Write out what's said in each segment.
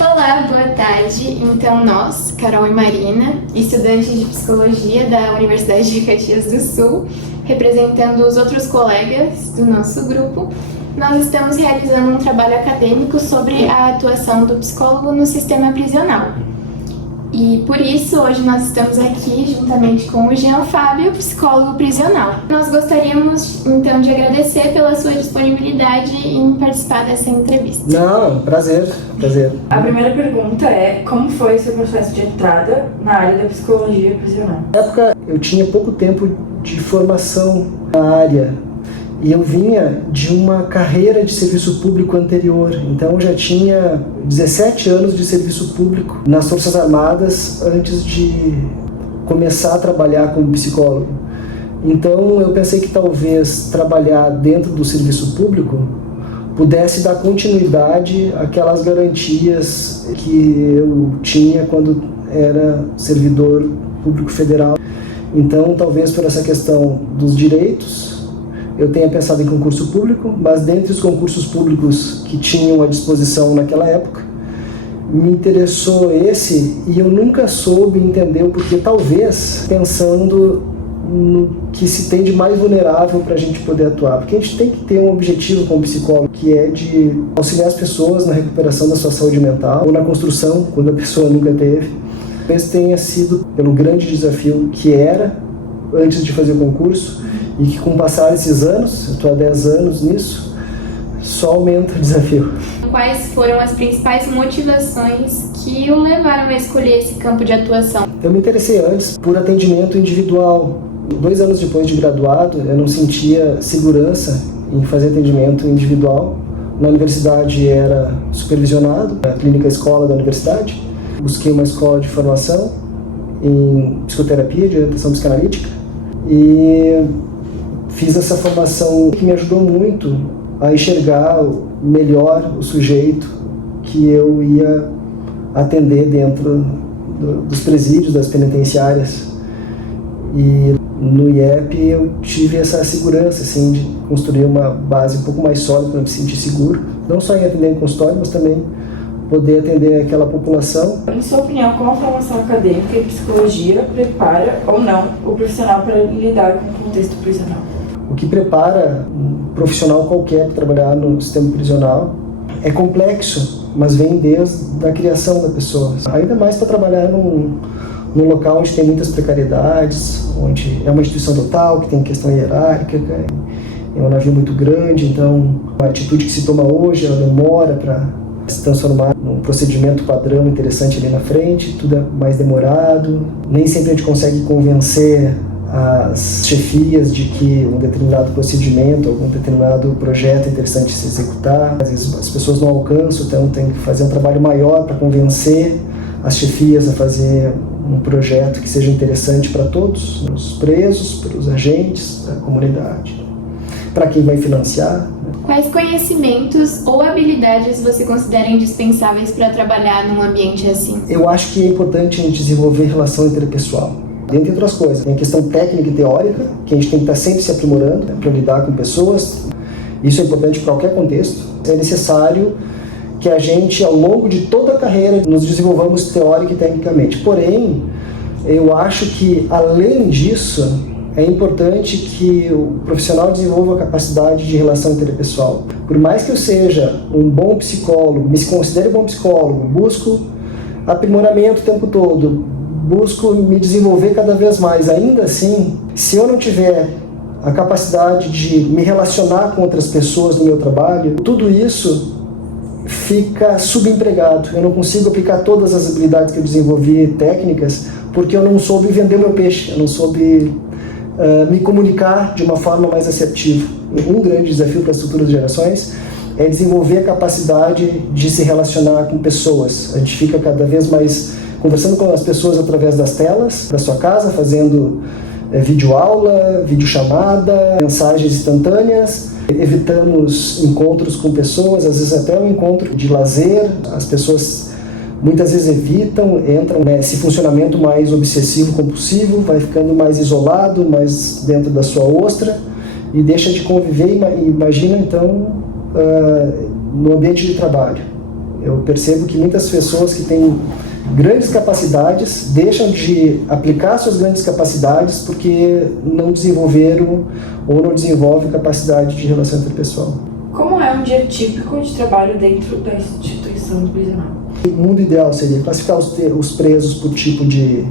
Olá, boa tarde. Então nós, Carol e Marina, estudantes de Psicologia da Universidade de Caxias do Sul, representando os outros colegas do nosso grupo, nós estamos realizando um trabalho acadêmico sobre a atuação do psicólogo no sistema prisional. E por isso, hoje nós estamos aqui juntamente com o Jean Fábio, psicólogo prisional. Nós gostaríamos, então, de agradecer pela sua disponibilidade em participar dessa entrevista. Não, prazer. A primeira pergunta é, como foi o seu processo de entrada na área da psicologia prisional? Na época, eu tinha pouco tempo de formação na área e eu vinha de uma carreira de serviço público anterior. Então, eu já tinha 17 anos de serviço público nas Forças Armadas antes de começar a trabalhar como psicólogo. Então, eu pensei que talvez trabalhar dentro do serviço público pudesse dar continuidade àquelas garantias que eu tinha quando era servidor público federal. Então, talvez por essa questão dos direitos, eu tenha pensado em concurso público, mas dentre os concursos públicos que tinham à disposição naquela época, me interessou esse e eu nunca soube entender o porquê, talvez pensando no que se tem de mais vulnerável para a gente poder atuar. Porque a gente tem que ter um objetivo como psicólogo, que é de auxiliar as pessoas na recuperação da sua saúde mental ou na construção, quando a pessoa nunca teve. Talvez tenha sido pelo grande desafio que era antes de fazer o concurso, e que com o passar desses anos, eu estou há 10 anos nisso, só aumenta o desafio. Quais foram as principais motivações que o levaram a escolher esse campo de atuação? Eu me interessei antes por atendimento individual. 2 anos depois de graduado, eu não sentia segurança em fazer atendimento individual. Na universidade era supervisionado, na clínica escola da universidade. Busquei uma escola de formação em psicoterapia, de orientação psicanalítica, e fiz essa formação que me ajudou muito a enxergar melhor o sujeito que eu ia atender dentro dos presídios, das penitenciárias. E no IEP eu tive essa segurança assim, de construir uma base um pouco mais sólida para me sentir seguro, não só em atender em consultório, mas também poder atender aquela população. Em sua opinião, como a formação acadêmica em psicologia prepara ou não o profissional para lidar com o contexto prisional? O que prepara um profissional qualquer para trabalhar no sistema prisional é complexo, mas vem desde a criação da pessoa. Ainda mais para trabalhar num local onde tem muitas precariedades, onde é uma instituição total, que tem questão hierárquica, é um navio muito grande, então a atitude que se toma hoje, ela demora para se transformar num procedimento padrão interessante ali na frente, tudo é mais demorado, nem sempre a gente consegue convencer as chefias de que um determinado procedimento, algum determinado projeto é interessante de se executar. Às vezes as pessoas não alcançam, então tem que fazer um trabalho maior para convencer as chefias a fazer um projeto que seja interessante para todos, os presos, para os agentes, para a comunidade, para quem vai financiar. Quais conhecimentos ou habilidades você considera indispensáveis para trabalhar num ambiente assim? Eu acho que é importante a gente desenvolver relação interpessoal. Dentre outras coisas, tem a questão técnica e teórica, que a gente tem que estar sempre se aprimorando para lidar com pessoas. Isso é importante para qualquer contexto. É necessário que a gente, ao longo de toda a carreira, nos desenvolvamos teórica e tecnicamente. Porém, eu acho que, além disso, é importante que o profissional desenvolva a capacidade de relação interpessoal. Por mais que eu seja um bom psicólogo, me considere um bom psicólogo, busco aprimoramento o tempo todo, busco me desenvolver cada vez mais. Ainda assim, se eu não tiver a capacidade de me relacionar com outras pessoas no meu trabalho, tudo isso fica subempregado. Eu não consigo aplicar todas as habilidades que eu desenvolvi, técnicas, porque eu não soube vender o meu peixe, eu não soube me comunicar de uma forma mais assertiva. Um grande desafio para as futuras gerações é desenvolver a capacidade de se relacionar com pessoas. A gente fica cada vez mais conversando com as pessoas através das telas da sua casa, fazendo videoaula, videochamada, mensagens instantâneas. Evitamos encontros com pessoas, às vezes até um encontro de lazer. As pessoas muitas vezes evitam, entram nesse funcionamento mais obsessivo-compulsivo, vai ficando mais isolado, mais dentro da sua ostra e deixa de conviver. Imagina então no ambiente de trabalho, Eu percebo que muitas pessoas que têm grandes capacidades deixam de aplicar suas grandes capacidades porque não desenvolveram ou não desenvolvem capacidade de relação interpessoal. Como é um dia típico de trabalho dentro da instituição prisional? O mundo ideal seria classificar os presos por tipo de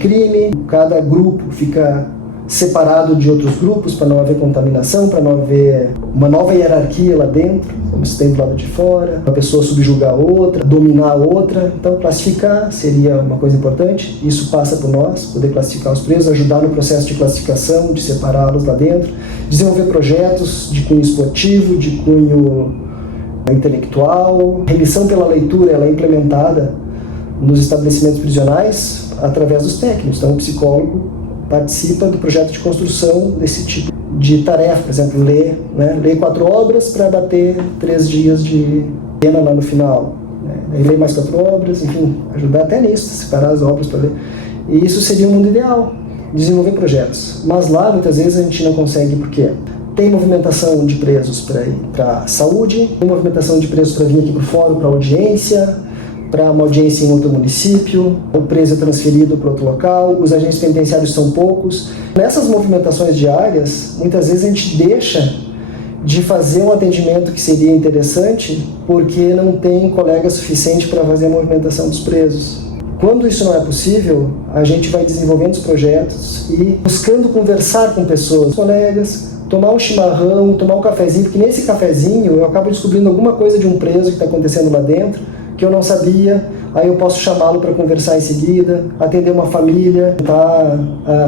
crime. Cada grupo fica separado de outros grupos para não haver contaminação, para não haver uma nova hierarquia lá dentro, como se tem do lado de fora, uma pessoa subjugar a outra, dominar a outra. Então, classificar seria uma coisa importante. Isso passa por nós, poder classificar os presos, ajudar no processo de classificação, de separá-los lá dentro, desenvolver projetos de cunho esportivo, de cunho intelectual. A remissão pela leitura ela é implementada nos estabelecimentos prisionais através dos técnicos. Então, o psicólogo participa do projeto de construção desse tipo de tarefa. Por exemplo, ler 4 obras para bater 3 dias de pena lá no final. Aí ler mais 4 obras, enfim, ajudar até nisso, separar as obras para ler. E isso seria o mundo ideal, desenvolver projetos. Mas lá, muitas vezes, a gente não consegue porque tem movimentação de presos para ir para a saúde, tem movimentação de presos para vir aqui para o fórum, para audiência, para uma audiência em outro município, o preso é transferido para outro local, os agentes penitenciários são poucos. Nessas movimentações diárias, muitas vezes a gente deixa de fazer um atendimento que seria interessante porque não tem colega suficiente para fazer a movimentação dos presos. Quando isso não é possível, a gente vai desenvolvendo os projetos e buscando conversar com pessoas, colegas, tomar um chimarrão, tomar um cafezinho, porque nesse cafezinho eu acabo descobrindo alguma coisa de um preso que está acontecendo lá dentro, que eu não sabia, aí eu posso chamá-lo para conversar em seguida, atender uma família, tentar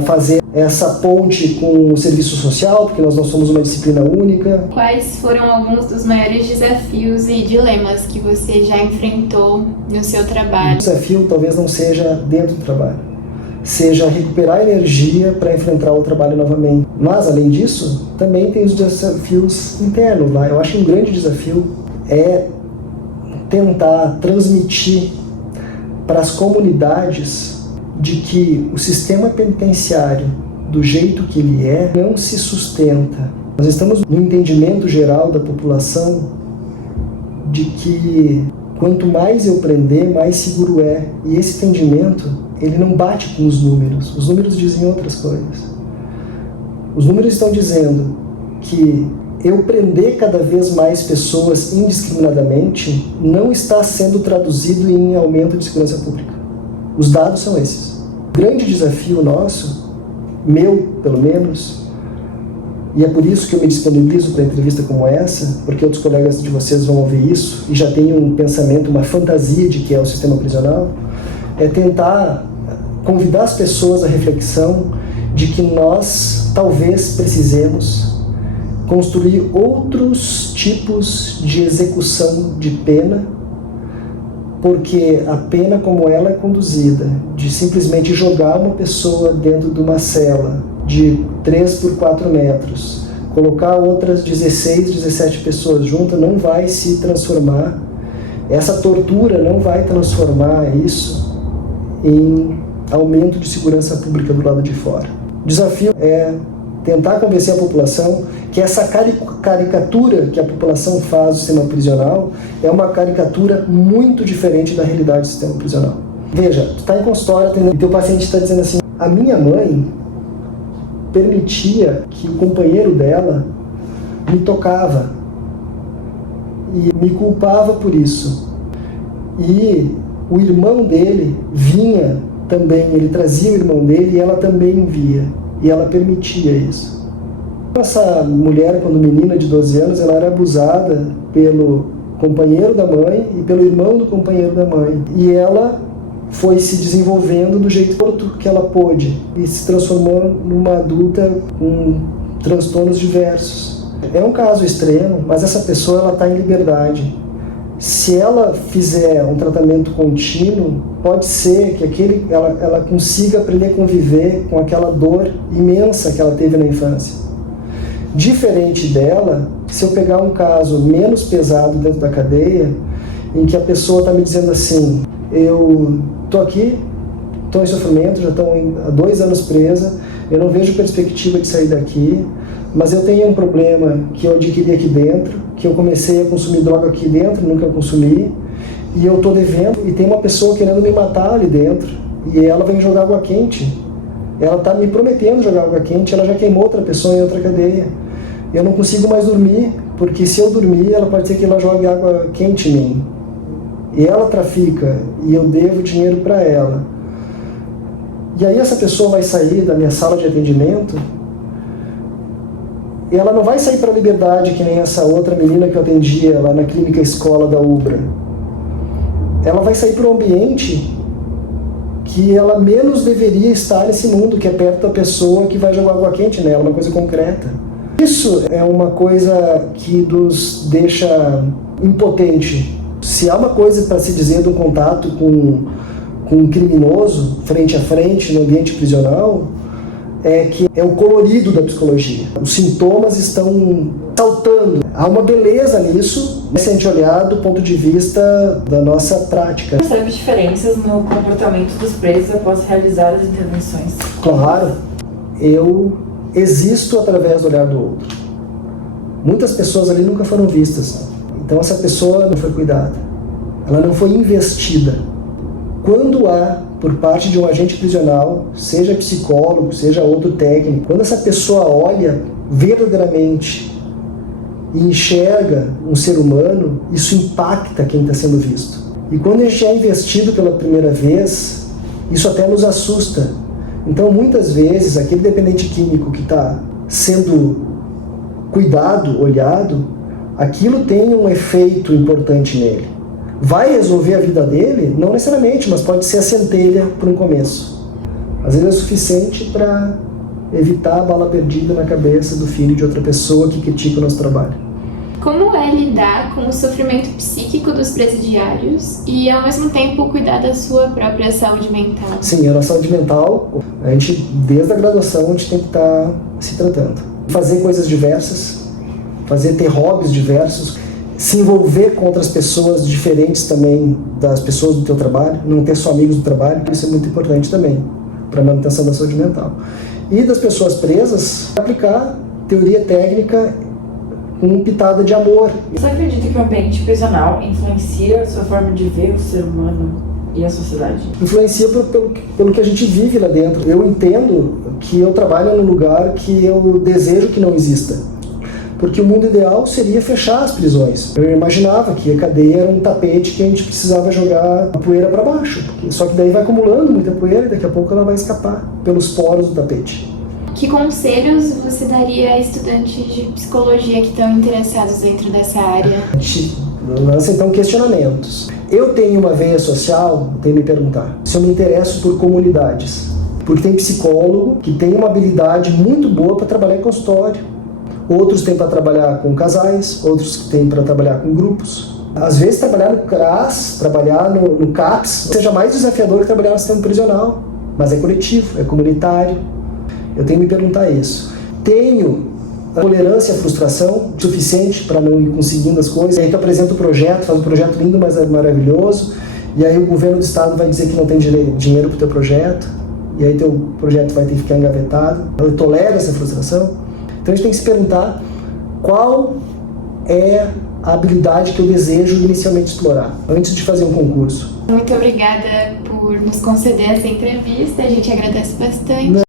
fazer essa ponte com o serviço social, porque nós não somos uma disciplina única. Quais foram alguns dos maiores desafios e dilemas que você já enfrentou no seu trabalho? O desafio talvez não seja dentro do trabalho, seja recuperar energia para enfrentar o trabalho novamente. Mas, além disso, também tem os desafios internos lá. Eu acho que um grande desafio é tentar transmitir para as comunidades de que o sistema penitenciário, do jeito que ele é, não se sustenta. Nós estamos no entendimento geral da população de que quanto mais eu prender, mais seguro é. E esse entendimento, ele não bate com os números. Os números dizem outras coisas. Os números estão dizendo que eu prender cada vez mais pessoas indiscriminadamente não está sendo traduzido em aumento de segurança pública. Os dados são esses. O grande desafio nosso, meu pelo menos, e é por isso que eu me disponibilizo para entrevista como essa, porque outros colegas de vocês vão ouvir isso e já têm um pensamento, uma fantasia de que é o sistema prisional, é tentar convidar as pessoas à reflexão de que nós talvez precisemos construir outros tipos de execução de pena, porque a pena como ela é conduzida, de simplesmente jogar uma pessoa dentro de uma cela de 3 por 4 metros, colocar outras 16, 17 pessoas juntas, não vai se transformar, essa tortura não vai transformar isso em aumento de segurança pública do lado de fora. O desafio é tentar convencer a população que essa caricatura que a população faz do sistema prisional é uma caricatura muito diferente da realidade do sistema prisional. Veja, tu está em consultório e teu paciente está dizendo assim: a minha mãe permitia que o companheiro dela me tocava e me culpava por isso. E o irmão dele vinha também, ele trazia o irmão dele e ela também via. E ela permitia isso. Essa mulher, quando menina de 12 anos, ela era abusada pelo companheiro da mãe e pelo irmão do companheiro da mãe. E ela foi se desenvolvendo do jeito que ela pôde e se transformou numa adulta com transtornos diversos. É um caso extremo, mas essa pessoa está em liberdade. Se ela fizer um tratamento contínuo, pode ser que ela consiga aprender a conviver com aquela dor imensa que ela teve na infância. Diferente dela, se eu pegar um caso menos pesado dentro da cadeia, em que a pessoa está me dizendo assim: eu estou aqui, estou em sofrimento, já estou há 2 anos presa, eu não vejo perspectiva de sair daqui, mas eu tenho um problema que eu adquiri aqui dentro, que eu comecei a consumir droga aqui dentro, nunca consumi, e eu tô devendo, e tem uma pessoa querendo me matar ali dentro, e ela vem jogar água quente. Ela tá me prometendo jogar água quente, ela já queimou outra pessoa em outra cadeia. Eu não consigo mais dormir, porque se eu dormir, ela pode ser que ela jogue água quente em mim. E ela trafica, e eu devo dinheiro para ela. E aí essa pessoa vai sair da minha sala de atendimento, e ela não vai sair para a liberdade que nem essa outra menina que eu atendia lá na clínica escola da Ubra. Ela vai sair para um ambiente que ela menos deveria estar nesse mundo, que é perto da pessoa que vai jogar água quente nela, uma coisa concreta. Isso é uma coisa que nos deixa impotente. Se há uma coisa para se dizer de um contato com um criminoso, frente a frente, no ambiente prisional, é que é o colorido da psicologia. Os sintomas estão saltando. Há uma beleza nisso, se a gente olhar do ponto de vista da nossa prática. Percebe diferenças no comportamento dos presos após realizar as intervenções? Claro, eu existo através do olhar do outro. Muitas pessoas ali nunca foram vistas. Então essa pessoa não foi cuidada. Ela não foi investida. Quando há, por parte de um agente prisional, seja psicólogo, seja outro técnico, quando essa pessoa olha verdadeiramente e enxerga um ser humano, isso impacta quem está sendo visto. E quando a gente é investido pela primeira vez, isso até nos assusta. Então, muitas vezes, aquele dependente químico que está sendo cuidado, olhado, aquilo tem um efeito importante nele. Vai resolver a vida dele? Não necessariamente, mas pode ser a centelha para um começo. Às vezes é suficiente para evitar a bala perdida na cabeça do filho de outra pessoa que critica o nosso trabalho. Como é lidar com o sofrimento psíquico dos presidiários e, ao mesmo tempo, cuidar da sua própria saúde mental? Sim, a nossa saúde mental, a gente, desde a graduação, a gente tem que estar se tratando. Fazer coisas diversas, ter hobbies diversos, se envolver com outras pessoas diferentes também das pessoas do teu trabalho, não ter só amigos do trabalho, isso é muito importante também para a manutenção da saúde mental. E das pessoas presas, aplicar teoria técnica com pitada de amor. Você acredita que o ambiente prisional influencia a sua forma de ver o ser humano e a sociedade? Influencia pelo que a gente vive lá dentro. Eu entendo que eu trabalho num lugar que eu desejo que não exista. Porque o mundo ideal seria fechar as prisões. Eu imaginava que a cadeia era um tapete que a gente precisava jogar a poeira para baixo. Só que daí vai acumulando muita poeira e daqui a pouco ela vai escapar pelos poros do tapete. Que conselhos você daria a estudantes de psicologia que estão interessados dentro dessa área? A gente lança então questionamentos. Eu tenho uma veia social, tenho que me perguntar se eu me interesso por comunidades. Porque tem psicólogo que tem uma habilidade muito boa para trabalhar em consultório. Outros têm para trabalhar com casais, outros têm para trabalhar com grupos. Às vezes trabalhar no CRAS, trabalhar no CAPS, seja mais desafiador que trabalhar no sistema prisional. Mas é coletivo, é comunitário. Eu tenho que me perguntar isso. Tenho a tolerância à frustração suficiente para não ir conseguindo as coisas. E aí tu apresenta o projeto, faz um projeto lindo, mas é maravilhoso. E aí o governo do estado vai dizer que não tem dinheiro para o teu projeto. E aí teu projeto vai ter que ficar engavetado. Eu tolero essa frustração. Então a gente tem que se perguntar qual é a habilidade que eu desejo inicialmente explorar, antes de fazer um concurso. Muito obrigada por nos conceder essa entrevista, a gente agradece bastante.